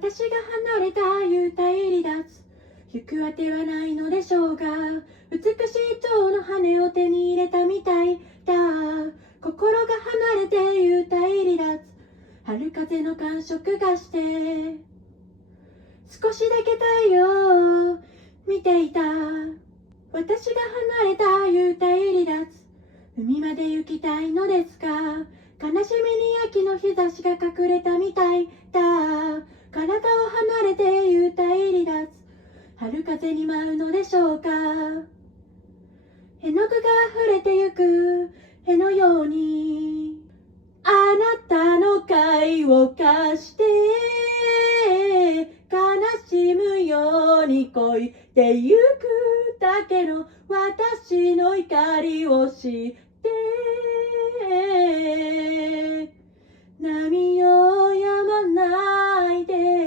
私が離れた幽体離脱、行くあてはないのでしょうが、美しい蝶の羽を手に入れたみたいだ。心が離れて幽体離脱、春風の感触がして、少しだけ太陽を見ていた。私が離れた幽体離脱、海まで行きたいのですが、悲しみに秋の日差しが隠れたみたいだ。体を離れて幽体離脱、春風に舞うのでしょうか。絵の具が溢れてゆく絵のように、あなたの貝を貸して、悲しむように恋でゆくだけの私の怒りを知って、波を止まないで